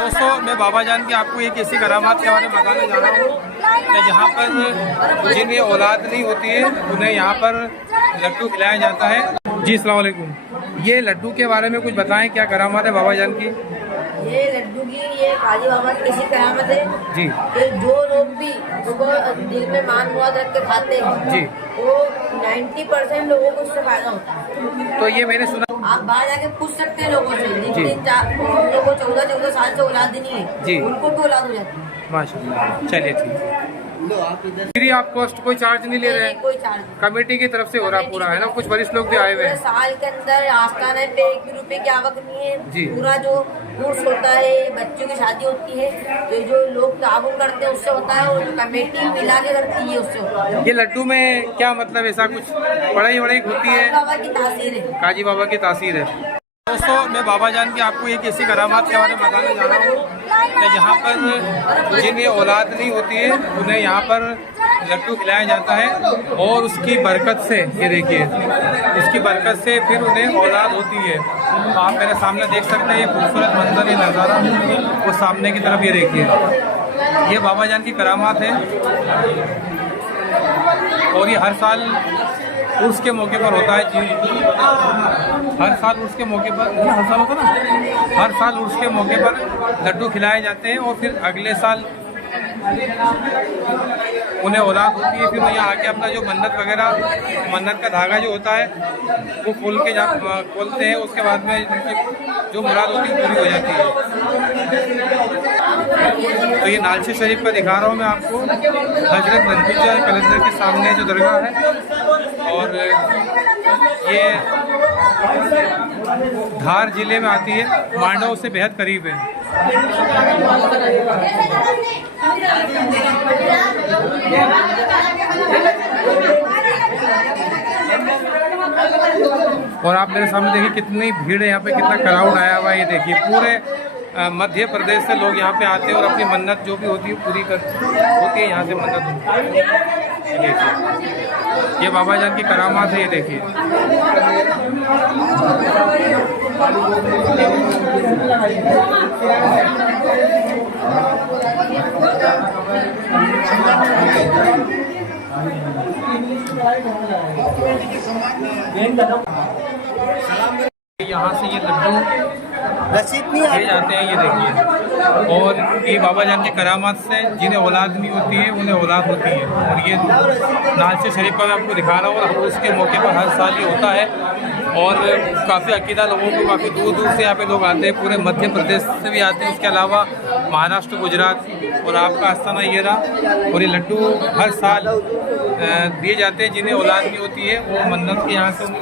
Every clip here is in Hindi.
दोस्तों मैं बाबा जान की आपको एक ऐसी करामात के बारे में बताने जा रहा हूँ कि जहाँ पर जिन्हें औलाद नहीं होती है उन्हें यहाँ पर लड्डू खिलाया जाता है। जी अस्सलाम वालेकुम। ये लड्डू के बारे में कुछ बताएं, क्या करामात है बाबा जान की? ये लड्डू की ये काली बाबा की कैसी करामत है जी कि जो लोग भी उसको दिल में मान मुराद रख के खाते हैं जी वो 90% लोगों को उससे फायदा होता है। तो ये मैंने सुना। आप बाहर जाके पूछ सकते हैं लोगों से जिन लोगों को 14 साल से औलाद नहीं है जी उनको भी औलाद हो जाती है। माशाल्लाह, चलिए ठीक है। फ्री आप कॉस्ट कोई चार्ज नहीं ले रहे हैं? कोई चार्ज कमेटी की तरफ से हो रहा पूरा है ना? कुछ वरिष्ठ लोग भी आए हुए हैं। साल के अंदर आस्थाने पे 1 भी रुपए की आवक नहीं जी। है। पूरा जो उर्स होता है, बच्चों की शादी होती है, तो जो लोग ताबुन करते हैं उससे होता है और जो कमेटी मिला के करती है उससे होता है। ये लड्डू में क्या मतलब ऐसा कुछ पढ़ाई वढ़ाई होती है? बाबा की तासीर है। काजी बाबा की तासीर है। दोस्तों मैं बाबा जान की आपको एक ऐसी करामात के बारे में बताने जा रहा हूँ कि जहाँ पर जिन्हें औलाद नहीं होती है उन्हें यहाँ पर लड्डू खिलाया जाता है और उसकी बरकत से, ये देखिए, उसकी बरकत से फिर उन्हें औलाद होती है। तो आप मेरे सामने देख सकते हैं ये खूबसूरत मंजर, ये नज़ारा वो सामने की तरफ, ये देखिए, ये बाबा जान की करामात है और ये हर साल उर्स के मौके पर होता है। जी हर साल उर्स के मौके पर, हर साल होता ना, हर साल उर्स के मौके पर लड्डू खिलाए जाते हैं और फिर अगले साल उन्हें औलाद होती है। फिर वो यहाँ आके अपना जो मन्नत वगैरह, मन्नत का धागा जो होता है वो खोलते हैं। उसके बाद में उनकी जो मुराद होती है पूरी हो जाती है। तो ये नालशी शरीफ का दिखा रहा हूँ मैं आपको, हजरत नजफुजा कलंदर के सामने जो दरगाह है और ये धार जिले में आती है, मांडव से बेहद करीब है। और आप मेरे सामने देखिए कितनी भीड़ है यहाँ पे, कितना क्राउड आया हुआ है। ये देखिए पूरे मध्य प्रदेश से लोग यहाँ पे आते हैं और अपनी मन्नत जो भी होती है पूरी होती है। यहाँ से मन्नत होती है। देखिए ये बाबा जान की करामात है। ये देखिए यहाँ से ये लड्डू ले जाते हैं। ये देखिए, और ये बाबा जान की करामात से जिन्हें औलाद नहीं होती है उन्हें औलाद होती है। और ये नालशी शरीफ का मैं आपको दिखा रहा हूँ और उसके मौके पर हर साल ये होता है और काफ़ी अकीदा लोगों को, काफ़ी दूर दूर से यहाँ पे लोग आते हैं, पूरे मध्य प्रदेश से भी आते हैं। उसके अलावा महाराष्ट्र, गुजरात और आपका आस्थाना ये रहा। और ये लड्डू हर साल दिए जाते हैं जिन्हें औलाद नहीं होती है, वो मन्नत के यहाँ से उन्हें।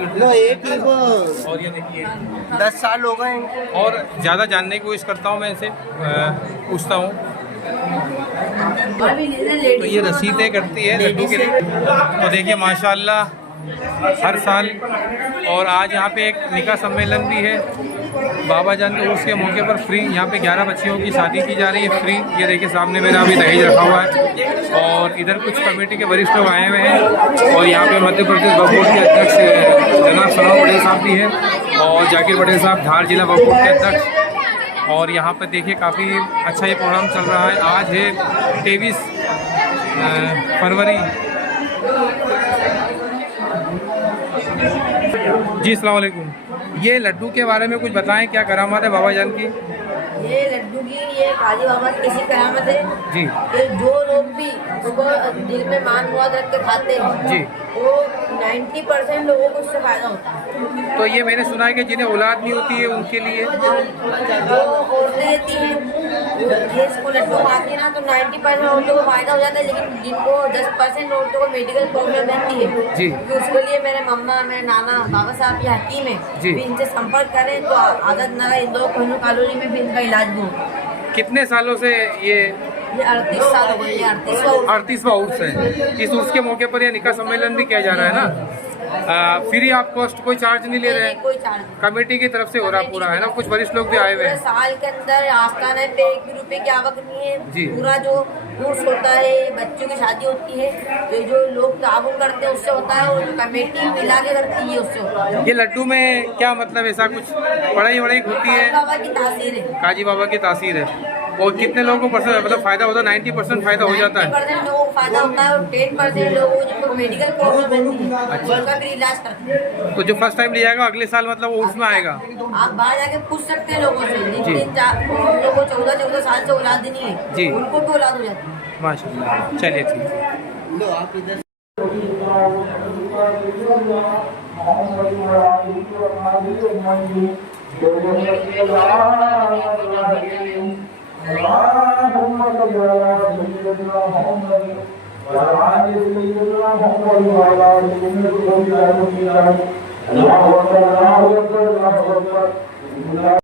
और ये देखिए 10 साल हो गए। और ज़्यादा जानने की कोशिश करता हूँ मैं इसे, पूछता हूँ। तो ये रसीदें करती है लड्डू के लिए। तो देखिए माशाल्लाह हर साल। और आज यहाँ पे एक निकाह सम्मेलन भी है बाबा जान के उर्स के मौके पर। फ्री यहाँ पे 11 बच्चियों की शादी की जा रही है, फ्री। ये देखिए सामने मेरा अभी दहेज रखा हुआ है। और इधर कुछ कमेटी के वरिष्ठ लोग आए हुए हैं और यहाँ पे मध्य प्रदेश वक्फ बोर्ड के अध्यक्ष जनाब सलाम पटेल साहब भी हैं और जाकिर पटेल साहब धार जिला वक्फ बोर्ड के अध्यक्ष। और यहाँ पर देखिए काफ़ी अच्छा ये प्रोग्राम चल रहा है। आज है 23 फरवरी। जी अस्सलाम वालेकुम। ये लड्डू के बारे में कुछ बताएं, क्या करामात है बाबा जान की? ये लड्डू की ये काली बाबा की कैसी करामत है जी कि जो लोग भी उसको दिल में मान मुराद रख के खाते हैं जी वो 90% लोगों को उससे फायदा होता है। तो ये मैंने सुना है कि जिन्हें औलाद नहीं होती है उनके लिए जो औरतें रहती हैं ये इसको लड्डू खाती है ना, तो 90% औरतों को फायदा हो जाता है। लेकिन जिनको 10% औरतों को मेडिकल प्रॉब्लम रहती है जी, तो उसके लिए मेरे मम्मा, मेरे नाना, बाबा साहब ये हकीम है जी। भी इनसे संपर्क करें तो आदत नगर इंदौर कोहिनूर कॉलोनी में भी इनका इलाज भी होगा। कितने सालों से ये 38 साल हो गए। 38वां 38वां उर्स है। इस उर्स के मौके पर यह निकाह सम्मेलन भी किया जा रहा है ना? फ्री आप कॉस्ट कोई चार्ज नहीं ले रहे हैं? कोई चार्ज नहीं। कमेटी की तरफ से हो रहा है पूरा, है ना? कुछ वरिष्ठ लोग भी आए हुए पूरे हैं। साल के अंदर आस्थाना पे 1 भी रुपए की आवक नहीं है। जी। पूरा जो उर्स होता है, बच्चों की शादी होती है, तो जो लोग ताबुन करते हैं उससे होता है, और जो कमेटी मिला के करती है उससे होता है। ये लड्डू में क्या मतलब ऐसा कुछ पढ़ाई वढ़ाई होती है? बाबा की तासीर है। काजी बाबा की तासीर है। और कितने लोगों को परसेंट मतलब फायदा होता है? 90% फायदा हो जाता है। 90% लोगों को फायदा होता है, और 10% लोगों को जिनको मेडिकल प्रॉब्लम रहती है अच्छा। उनका भी इलाज करते हैं। तो जो फर्स्ट टाइम लिया जाएगा अगले साल मतलब वो उसमें आएगा? आप बाहर जाके पूछ सकते हैं लोगों से, जी। जिन लोगों को 14 साल से औलाद नहीं है, जी। उनको भी औलाद हो जाती है। माशाल्लाह, चलिए ठीक है। अल्लाह